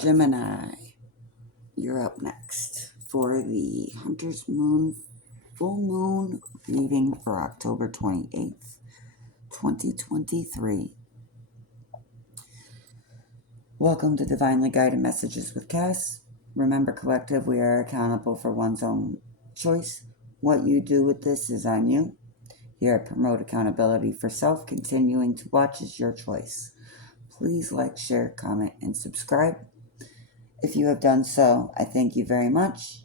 Gemini, you're up next for the Hunter's Moon full moon reading for October 28th, 2023. Welcome to Divinely Guided Messages with Cass. Remember, collective, we are accountable for one's own choice. What you do with this is on you. Here at Promote Accountability for Self, continuing to watch is your choice. Please like, share, comment, and subscribe. If you have done so, I thank you very much.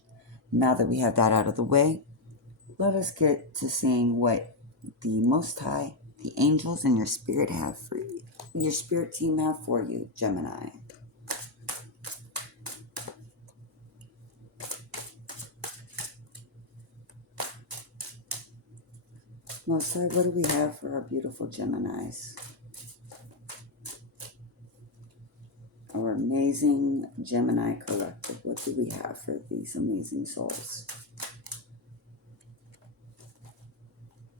Now that we have that out of the way, let us get to seeing what the Most High, the angels, and your spirit have for you. Your spirit team have for you, Gemini. Most High, what do we have for our beautiful Geminis? Our amazing Gemini collective. What do we have for these amazing souls?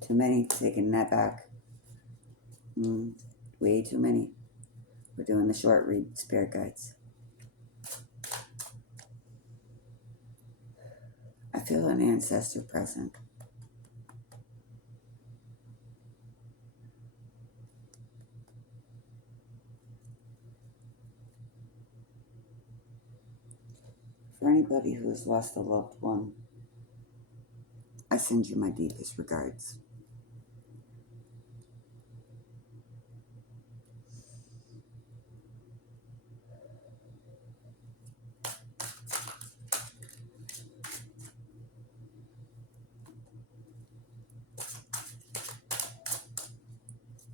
Too many, taking that back. Way too many. We're doing the short read spirit guides. I feel an ancestor present. For anybody who has lost a loved one, I send you my deepest regards.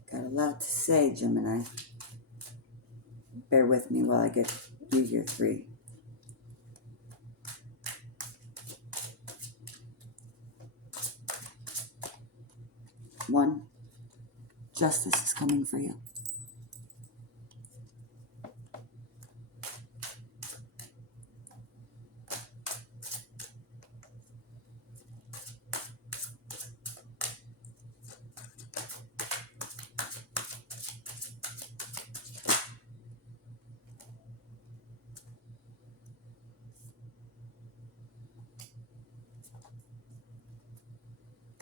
Got a lot to say, Gemini. Bear with me while I get you your three. One, justice is coming for you.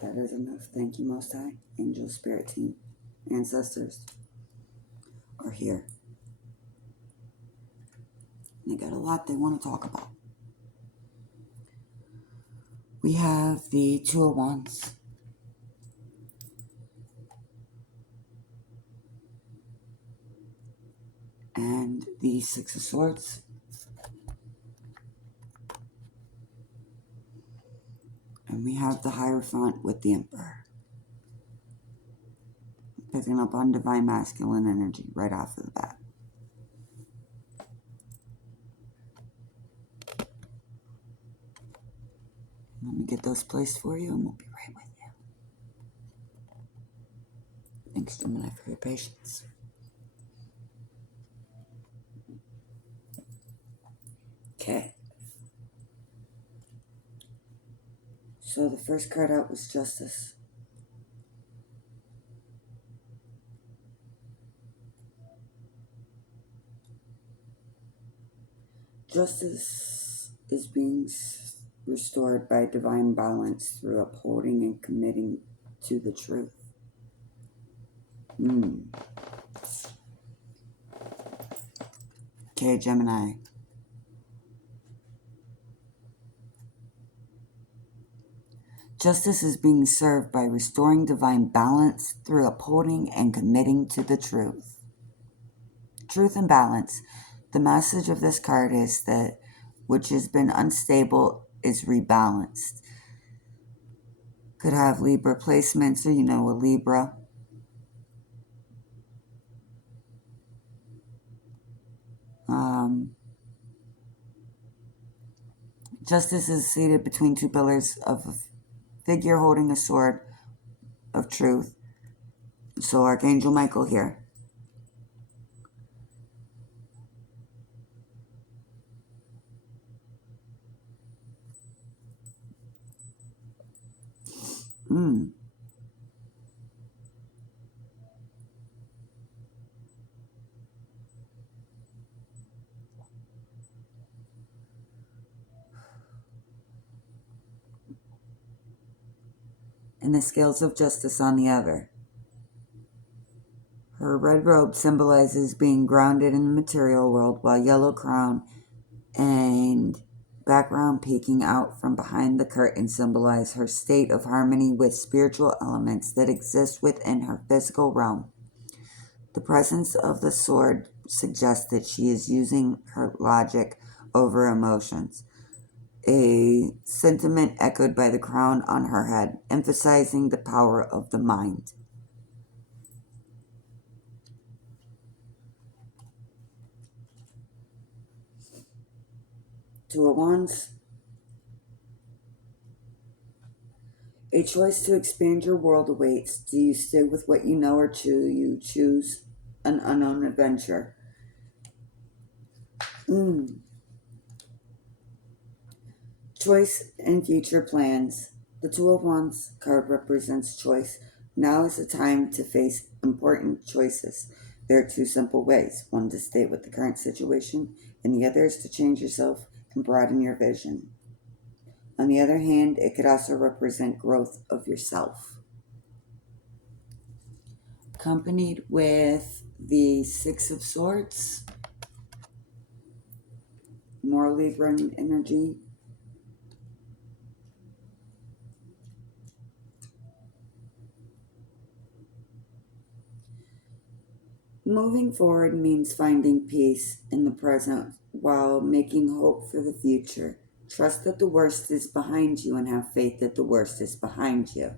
That is enough. Thank you, Most High. Angel Spirit Team, ancestors are here. They got a lot they want to talk about. We have the Two of Wands. And the Six of Swords. And we have the Hierophant with the Emperor. Picking up on divine masculine energy right off of the bat. Let me get those placed for you and we'll be right with you. Thanks, Gemini, for your patience. Okay. So the first card out was Justice. Justice is being restored by divine balance through upholding and committing to the truth. Okay, Gemini. Justice is being served by restoring divine balance through upholding and committing to the truth. Truth and balance. The message of this card is that which has been unstable is rebalanced. Could have Libra placements, or a Libra. Justice is seated between two pillars of a figure holding a sword of truth. So Archangel Michael here. and the scales of justice on the other. Her red robe symbolizes being grounded in the material world, while yellow crown and background peeking out from behind the curtain symbolize her state of harmony with spiritual elements that exist within her physical realm. The presence of the sword suggests that she is using her logic over emotions, a sentiment echoed by the crown on her head, emphasizing the power of the mind. Two of Wands. A choice to expand your world awaits. Do you stick with what you know, or do you choose an unknown adventure? Choice and future plans. The Two of Wands card represents choice. Now is the time to face important choices. There are two simple ways: one to stay with the current situation, and the other is to change yourself and broaden your vision. On the other hand, it could also represent growth of yourself. Accompanied with the Six of Swords, more Libra energy. Moving forward means finding peace in the present while making hope for the future. Trust that the worst is behind you and have faith that the worst is behind you.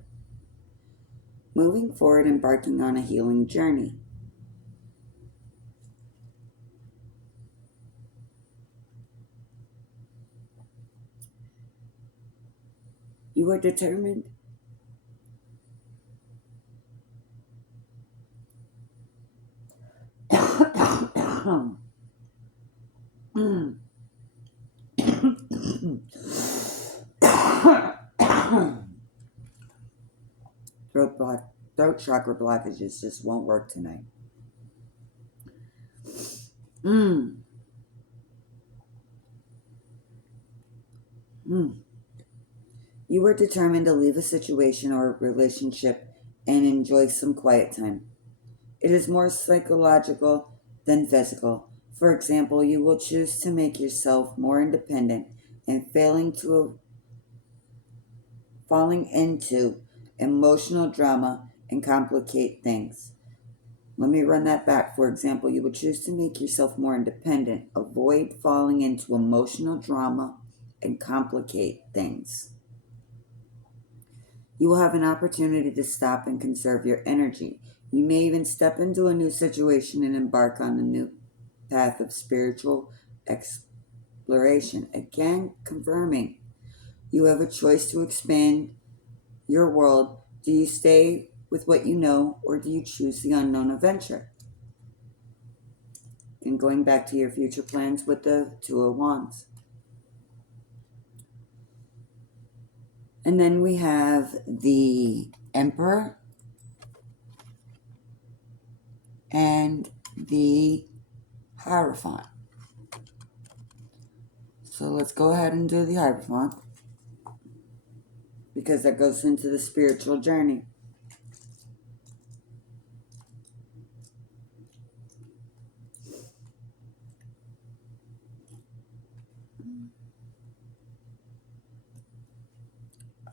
Moving forward, embarking on a healing journey. You are determined throat chakra blockages just won't work tonight. You were determined to leave a situation or a relationship and enjoy some quiet time. It is more psychological than physical. For example, you will choose to make yourself more independent and falling into emotional drama and complicate things. Let me run that back. For example, you would choose to make yourself more independent, avoid falling into emotional drama, and complicate things. You will have an opportunity to stop and conserve your energy. You may even step into a new situation and embark on a new path of spiritual exploration. Again, confirming you have a choice to expand your world. Do you stay with what you know, or do you choose the unknown adventure? And going back to your future plans with the Two of Wands. And then we have the Emperor and the Hierophant. So let's go ahead and do the Hierophant, because that goes into the spiritual journey.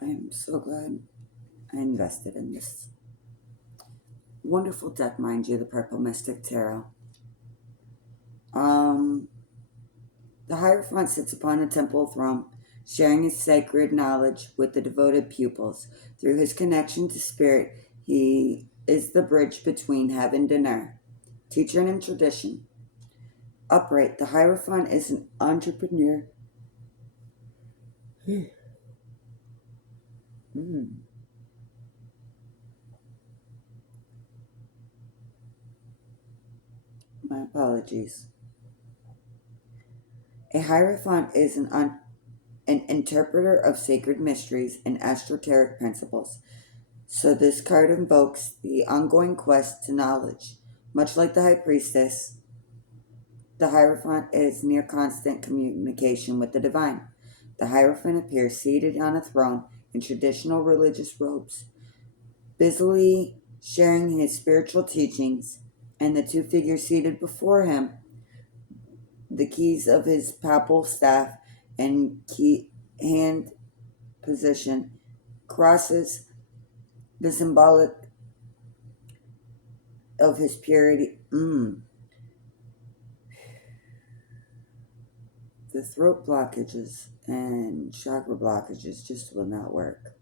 I am so glad I invested in this wonderful deck, mind you, the Purple Mystic Tarot. The Hierophant sits upon a temple throne, sharing his sacred knowledge with the devoted pupils. Through his connection to spirit, he is the bridge between heaven and earth. Teacher and tradition. Upright, the Hierophant is an entrepreneur. My apologies. A Hierophant is an interpreter of sacred mysteries and esoteric principles. So this card invokes the ongoing quest to knowledge. Much like the High Priestess, the Hierophant is near constant communication with the divine. The Hierophant appears seated on a throne in traditional religious robes. busily sharing his spiritual teachings, and the two figures seated before him, the keys of his papal staff and key hand position, crosses, the symbolic of his purity. The throat blockages and chakra blockages just will not work.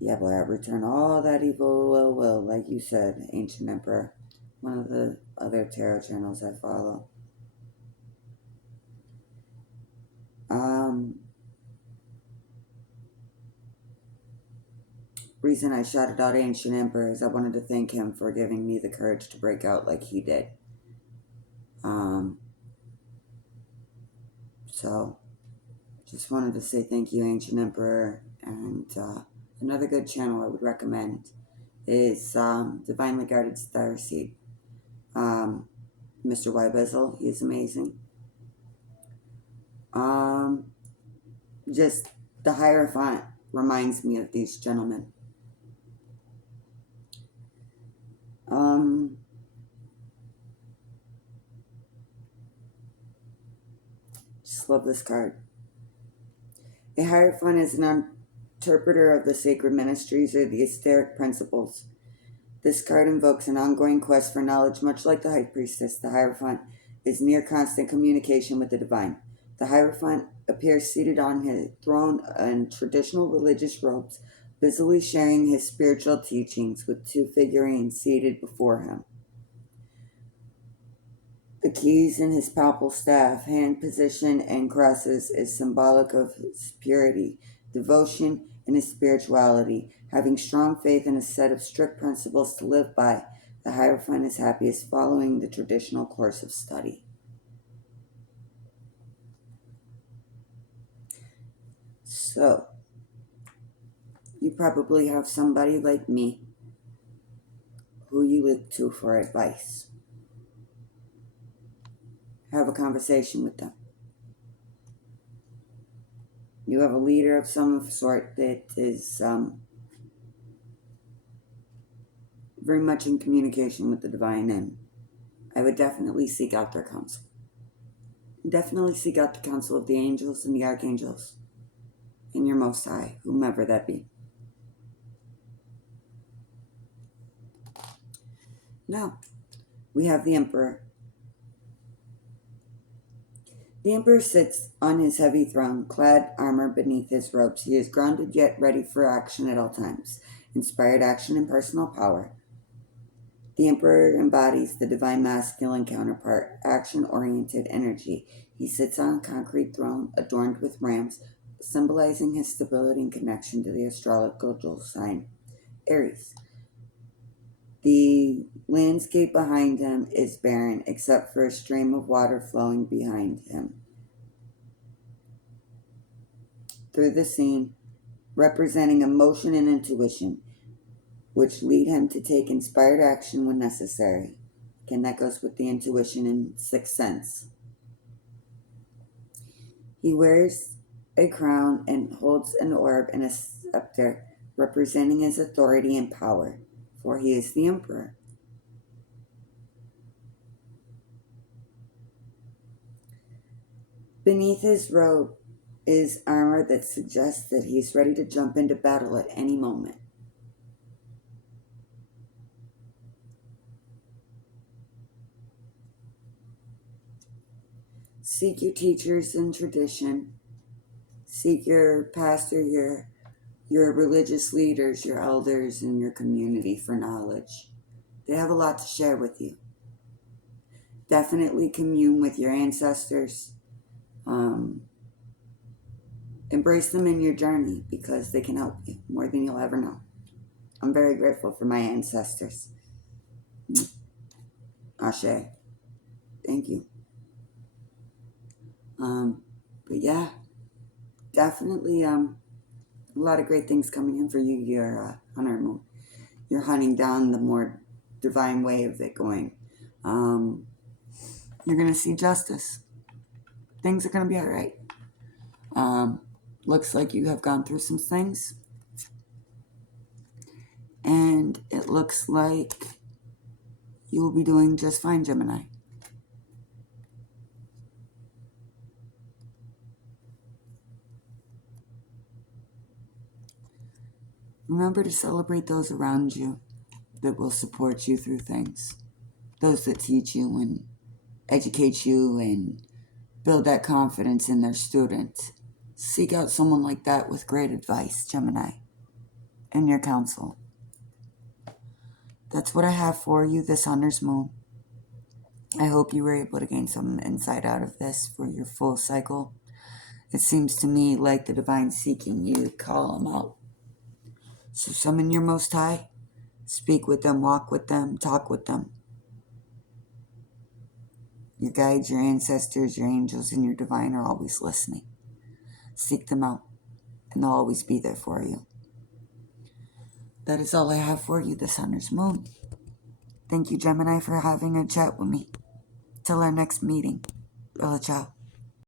Yeah, boy, I return all that evil will, like you said, Ancient Emperor. One of the other tarot channels I follow. Reason I shouted out Ancient Emperor is I wanted to thank him for giving me the courage to break out like he did. So, just wanted to say thank you, Ancient Emperor. And another good channel I would recommend is Divinely Guided Starseed. Mr. Y. Bizzle, he's amazing. Just the Hierophant reminds me of these gentlemen. Just love this card. A Hierophant is an interpreter of the sacred ministries or the etheric principles. This card invokes an ongoing quest for knowledge, much like the High Priestess. The Hierophant is near constant communication with the divine. The Hierophant appears seated on his throne in traditional religious robes, busily sharing his spiritual teachings with two figurines seated before him. The keys in his papal staff, hand position, and crosses is symbolic of his purity, devotion, and his spirituality. Having strong faith in a set of strict principles to live by, the Hierophant is happiest following the traditional course of study. So, you probably have somebody like me who you look to for advice. Have a conversation with them. You have a leader of some sort that is very much in communication with the divine, and I would definitely seek out their counsel. Definitely seek out the counsel of the angels and the archangels and your Most High, whomever that be. Now, we have the Emperor. The Emperor sits on his heavy throne, clad armor beneath his robes. He is grounded yet ready for action at all times, inspired action and personal power. The Emperor embodies the divine masculine counterpart, action-oriented energy. He sits on a concrete throne adorned with rams, symbolizing his stability and connection to the astrological sign Aries. The landscape behind him is barren, except for a stream of water flowing behind him. Through the scene, representing emotion and intuition, which lead him to take inspired action when necessary. Again, that goes with the intuition and sixth sense. He wears a crown and holds an orb and a scepter, representing his authority and power, for he is the Emperor. Beneath his robe is armor that suggests that he's ready to jump into battle at any moment. Seek your teachers and tradition. Seek your pastor, your religious leaders, your elders in your community for knowledge. They have a lot to share with you. Definitely commune with your ancestors. Embrace them in your journey because they can help you more than you'll ever know. I'm very grateful for my ancestors. Ashe. Thank you. But yeah, definitely a lot of great things coming in for you. You're hunter moon. You're hunting down the more divine way of it going. You're gonna see justice. Things are gonna be all right. Looks like you have gone through some things. And it looks like you will be doing just fine, Gemini. Remember to celebrate those around you that will support you through things. Those that teach you and educate you and build that confidence in their students. Seek out someone like that with great advice, Gemini, and your counsel. That's what I have for you this Hunter's Moon. I hope you were able to gain some insight out of this for your full cycle. It seems to me like the divine seeking you to call them out. So summon your Most High, speak with them, walk with them, talk with them. Your guides, your ancestors, your angels, and your divine are always listening. Seek them out, and they'll always be there for you. That is all I have for you this Hunter's Moon. Thank you, Gemini, for having a chat with me. Till our next meeting. Bella ciao.